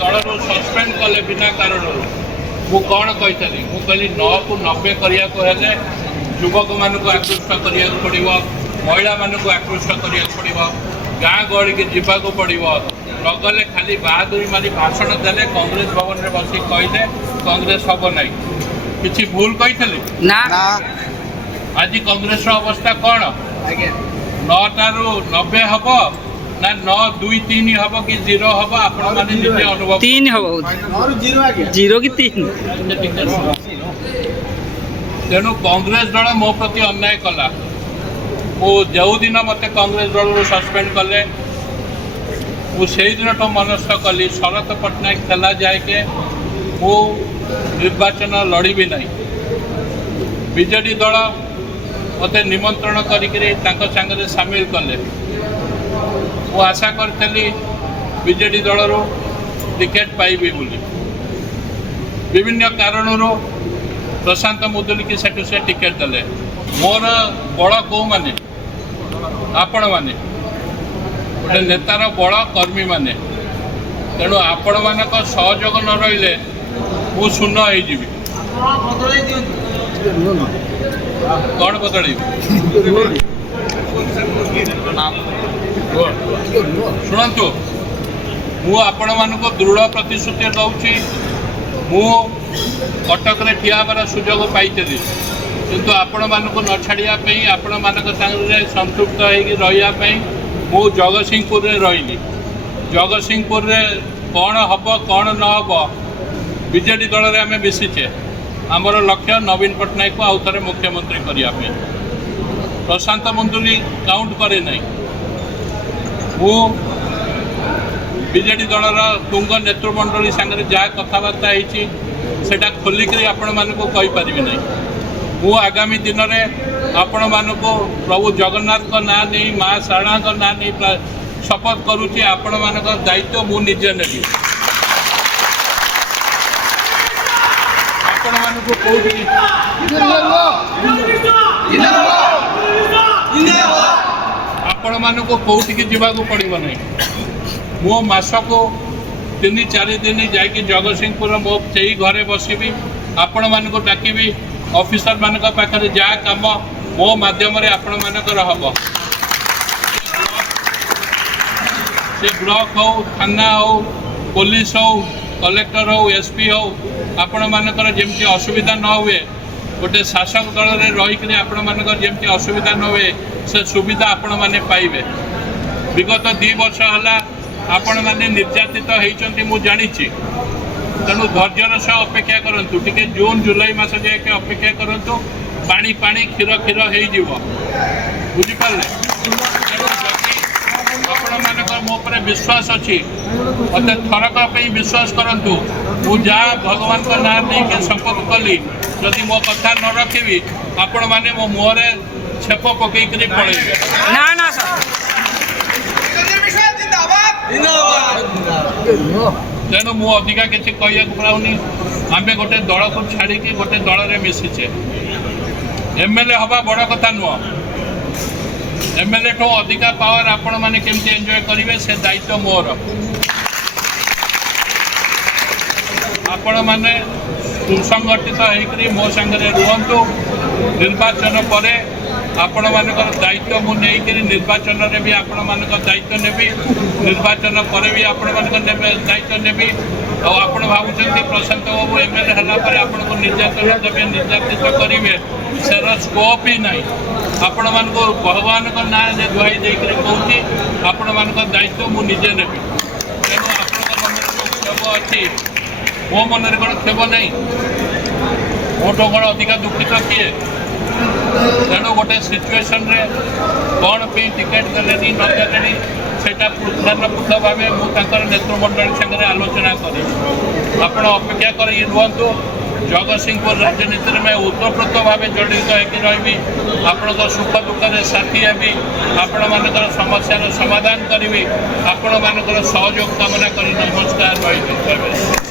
दलर सस्पेंड कले बिना कारण मु कौन कही मु कहली 9 को 90 करने युवक मान आकृष्ट करा पड़ो महिला मानक आकृष्ट करा पड़ो गाँ गहली के जावाक पड़ो नगले खाली बहादुरी मारी भाषण देले कांग्रेस भवन में बस कहले कांग्रेस हम ना कि भूल कही ना आज कांग्रेस अवस्था कौन 9 टारू 90 हम ना 9 2 3 हम कि 0 हम आपण निजे अनुभव 3 हम 0 कि 3 तेणु कांग्रेस दल मो प्रति अन्याय कला वो जो दिन मत कांग्रेस दल सस्पेंड कले से दिन तो मनस्थ कली शरत पट्टनायक थेला जाए के मु निर्वाचन लड़बी ना बीजेडी दल मत निमंत्रण कर सामिल कले वो आशा करी बीजेडी दल टिकेट पाइबी बोली विभिन्न कारणों प्रशांत मुदुली की सेठू से टिकेट देले मोर बड़ कौ माने आपण माने गोटे नेतार बड़ कर्मी माने तेणु आपण मान सहयोग न रही मु शून्य हो कौन बदल शुणु मु आपण मान दृढ़ प्रतिश्रुति दूची मु कटक रे ठिया बार सुजोग पाई किंतु आपण मानक न छाड़ापी आपण मानक संतृप्त होगापी मु जगतसिंहपुर रे रही जगतसिंहपुर रे कौन हम कौन न हम बीजेडी दल में आम मिशिचे आमर लक्ष्य नवीन पट्टनायक को आउ थे मुख्यमंत्री करने प्रशांत मुदुली काउंट करे ना मु बीजेडी दलर तुंग नेतृमंडली सांगे जहाँ कथबार्ता होटा खोलिक आपण मानक कहीपरि ना मु आगामी दिन में आपण मानक प्रभु जगन्नाथ का ना नहीं माँ शारणा का ना नहीं शपथ करुच्ची आपण मान दायित्व मु निजे नेबी आपण मानक आपण मानक कौटिकी जावाक पड़ो ना मो मास को 3-4 दिन जाकि जगतसिंहपुर मो से घरे बसबी आपण मानक डाकबी ऑफिसर मानक पाखे जहाँ कम मो माध्यम आपण मानकर हम से ब्लॉक हो थाना हो पुलिस हो कलेक्टर हो एसपी हो आपण मानकर जमती असुविधा न हुए गोटे शासक दल में रहीकि आपण मानकर जमती असुविधा न हुए से सुविधा आपण माने पाइबे विगत 2 वर्ष है आपण माने निर्यातित होती मु जानी तेणु धैर्यर सह अपेक्षा करूँ टे जून जुलाई मास जाए अपेक्षा करूँ पानी पानी क्षीर क्षीर हो बुझिपारे आपण मानक मो पर विश्वास अच्छी मत थरक विश्वास करूँ मु जहाँ भगवान का ना नहीं संकल्प कली जदि मो कथा न रखी आपण मैंने मो मुहरे छेप पकईकरी पड़े ना ना तेणु मु अधिका किसी कह पाऊनी आम गोटे दल को छाड़ी गोटे दल में मिशिचे एमएलए हवा बड़ कथा नुह एमएलए ठू अधिका पावर आपण मैंने केमती एंजॉय करेंगे से दायित्व मोर आपण मैंने सुसंगठित होकर मो सांगे रुहतु निर्वाचन पर आपण मानकर दायित्व मु नहीं निर्वाचन में भी आपण मानक दायित्व नेबी निर्वाचन पर भी आपण मानक दायित्व नेबी आपण भावुं प्रशांत बाबू एमएलए है आपण को निर्यातन देवे निर्यातित करेंगे सेर स्कोप ही ना आपण मान भगवान का ना दुहाई देकर कहूँ आपण मान दायित्व मु निजे नेबी तेणु आपण मन जो क्षोभ अच्छी मो मन कौन क्षोभ नहीं मोटो कौन अधिका दुखित किए तेणु गोटे सिचुएशन रे कौन पे टिकेट देले नदेले सेटा पृथक भाव मुझे नेतृमंडल संगे आलोचना करी आप अपेक्षा कर रुहतु जगतसिंहपुर राजनीति में ओतप्रोत भाव जड़ित होकर रही आपण सुख दुख में साथी हेबी आपण मानकर समस्या समाधान करी आपण मानकर सहयोग कामना करी नमस्कार रही।